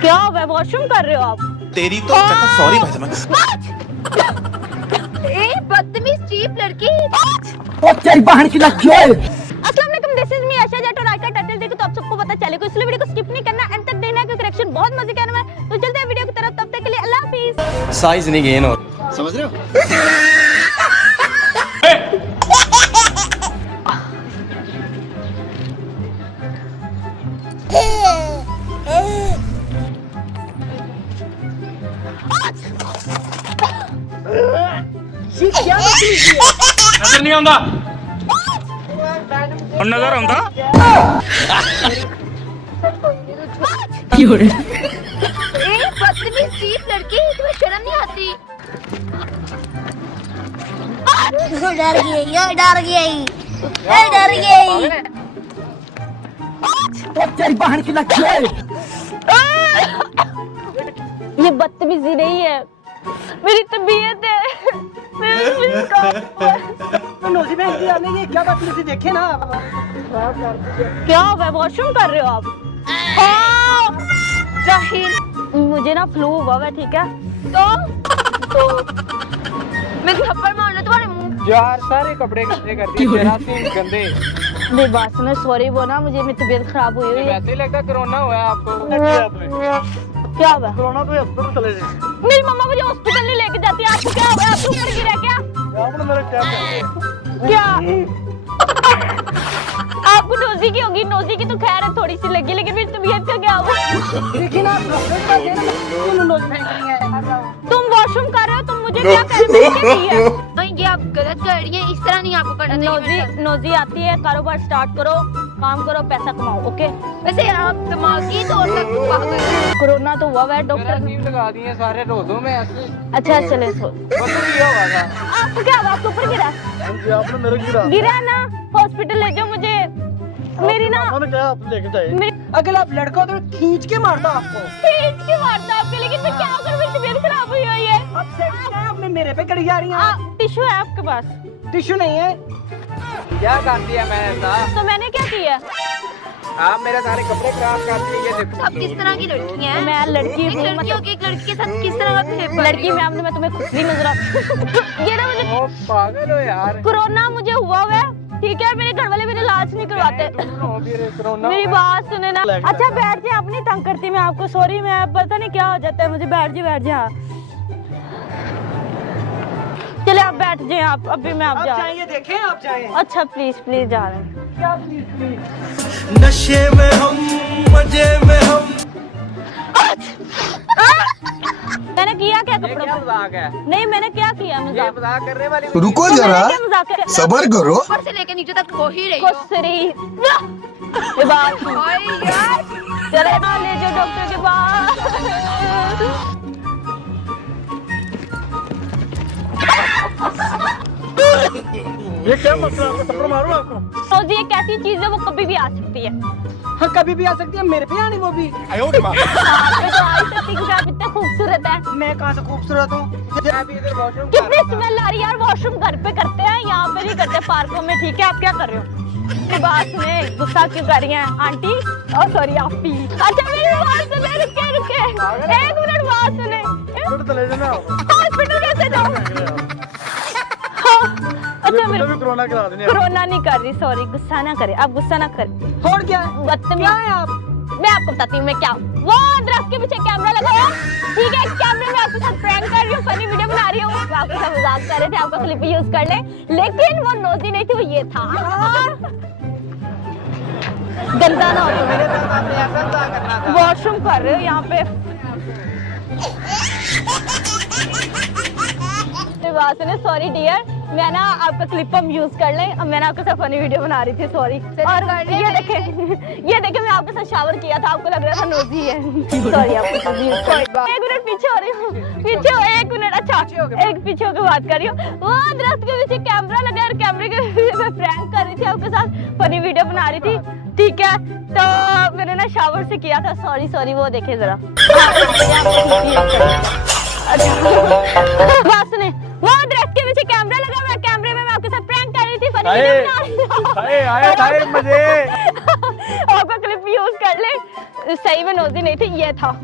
क्या वॉशरूम कर रहे हो आप? तेरी तो सॉरी भाई साहब। बदतमीज चीप लड़की। तेरी बहन की लग गई। अस्सलाम वालेकुम, दिस इज मी आशा जट और आज का टाइटल देखो तो आप सबको पता चलेगा, इसलिए वीडियो को स्किप नहीं करना, एंड तक देखना क्योंकि करेक्शन बहुत मजे का है। तो चलते हैं वीडियो की तरफ, तब तक के लिए अल्लाह हाफिज। साइज नहीं गेन हो, समझ रहे हो? नजर नहीं आंदा और नजर आंदा बदतमीज चीप लड़की, तुम्हें शर्म नहीं आती? डर गई, ये डर गई, ये डर गई। तेरी बहन की लग गई। ये बदतमीजी नहीं है, मेरी तबीयत है। नौजी बहन की आने ये क्या बात मुझे देखे ना। क्या हुआ, वॉशरूम कर रहे हो आप? हाँ, जाहिल, मुझे ना फ्लू हुआ है, ठीक है? तो मैं थप्पड़ मारना तुम्हारे मुंह। यार सारे कपड़े गंदे कर दिए, जरासीम गंदे। मेरी बात सुनो, सॉरी वो ना मुझे, मेरी तबीयत खराब हुई है। वैसे ही लगता कोरोना हुआ है आपको। क्या हुआ? कोरोना तो हॉस्पिटल चले गए। मेरी मम्मा मुझे हॉस्पिटल नहीं लेके जाती, आपको क्या हुआ? आपके ऊपर गिरा क्या? आपने मेरा क्या क्या आपको नोजी की होगी? नोजी की तो खैर है, थोड़ी सी लगी, लेकिन मेरी तबीयत का क्या हुआ? देखिए ना, नौजी बहन की है। तुम वॉशरूम कर रहे हो, तुम मुझे क्या कर रहे हो? ये आप गलत कर रही हैं, इस तरह नहीं आपको करना चाहिए। नोजी आती है, कारोबार स्टार्ट करो, काम करो, पैसा कमाओ, ओके? वैसे आप दिमागी तौर पर पागल हैं। कोरोना तो हुआ है, डॉक्टर। जरासीम लगा दिए सारे रोजों में ऐसे। अच्छा चले सो। बस ये हुआ था। आपको क्या हुआ? आपके ऊपर गिरा? आपने मेरा गिरा। गिरा ना, हॉस्पिटल ले जाओ मुझे। मेरी ना आपने क्या आप लेके जाए? मेरी अगर आप लड़का हो तो खींच के मारता आपको। खींच के मारता आपके, लेकिन मैं क्या करूं, मेरी तबीयत खराब हुई है। आप सेट क्या है? आपने मेरे पे कड़ी जा रही हैं। टिश्यू है आपके पास? टिश्यू नहीं है। क्या कर दिया मैंने साहब? तो मैंने क्या किया? आप मेरे सारे कपड़े खराब कर दिए। ये देखो आप किस तरह की लड़की हैं? मैं लड़की एक हूँ, लड़की मतलब होके एक लड़की के साथ किस तरह का बिहेव कर लड़की मैम, मैं तुम्हें खुद नहीं नजर आती। ये ना मुझे ओ पागल हो यार। कोरोना मुझे हुआ है, ठीक है? मेरे घर वाले मेरे इलाज नहीं करवाते। कोरोना मेरी बात सुने ना। अच्छा बैठ जाए, आप नहीं तंग करती मैं आपको, सॉरी, मैं पता नहीं क्या हो जाता है मुझे। बैठ जाए। चले आप बैठ जाए, आप अभी मैं आप जा। ये देखें, आप जाएं। अच्छा प्लीज जा रहे हैं। क्या प्लीज? नशे में हम, मजे में हम। मैंने किया क्या ये कपड़ों क्या पे? मजाक है? नहीं मैंने क्या किया? ये मजाक? मजाक करने वाली रुको तो जरा, मैंने क्या मजाक किया? सबर करो। ऊपर से लेके नीचे तक वो ही रही हो। कुसरी ये बात सुन। ओए यार, चले ना, ले जाओ डॉक्टर के पास। ये क्या मसला? आपको थप्पड़ मारूं आपको? तो जी एक ऐसी चीज है, वो कभी भी आ सकती है। हाँ, कभी भी आ सकती है, मेरे पे आनी वो भी। आपने तो आ ही सकती क्योंकि आप इतने खूबसूरत है। मैं कहाँ से खूबसूरत हूँ? मैं भी इधर वॉशरूम कर कितनी रहा था। स्मेल आ रही है यार। वॉशरूम घर पे करते हैं, यहाँ पे नहीं करते, पार्कों में, ठीक है? आप क्या कर रहे हो? मेरी बात सुने, गुस्सा क्यों कर रही हैं आंटी? और सॉरी आपी। अच्छा मेरी बात सुने, रुके एक मिनट, बात सुने। चले जाना। हॉस्पिटल कैसे जाऊँ? अच्छा मेरे कोरोना करा देने। कोरोना नहीं कर रही, सॉरी, गुस्सा ना करे आप, गुस्सा ना करे। और क्या है? बदतमीज क्या है आप? मैं आपको बताती हूँ मैं क्या हूँ। वो दरख्त के पीछे कैमरा लगाया, ठीक है? कैमरे में आपके साथ प्रैंक कर रही हूँ, फनी वीडियो बना रही हूँ, आपके साथ मजाक कर रहे थे, आपका क्लिप यूज कर ले, लेकिन वो नोजी नहीं थी, वो ये था। गंदा ना हो मेरे साथ आपने ऐसा क्या करना था? वॉशरूम कर रहे हो यहाँ पे। बात सुने, सॉरी डियर, मैं ना आपका क्लिप हम यूज कर लें। अब मैंने आपके साथ फनी वीडियो बना रही थी, सॉरी। और ये देखे मैं आपके साथ शावर किया था, आपको लग रहा था नोजी है। सॉरी आपको। एक मिनट पीछे हो रही हूँ, पीछे हो, एक मिनट। अच्छा एक पीछे होकर बात कर रही हूँ। वो दरख्त के पीछे कैमरा लगा और कैमरे के पीछे मैं प्रैंक कर रही थी, आपके साथ फनी वीडियो बना रही थी, ठीक है? तो मैंने ना शावर से किया था, सॉरी। वो देखे जरा। बात सुने, वो दरख्त के पीछे कैमरा लगा हुआ है, कैमरे में मैं आपके साथ प्रैंक कर रही थी, फनी वीडियो बना रही थी। हाय मजे। आपका क्लिप सही में नोजी नहीं थी, ये था।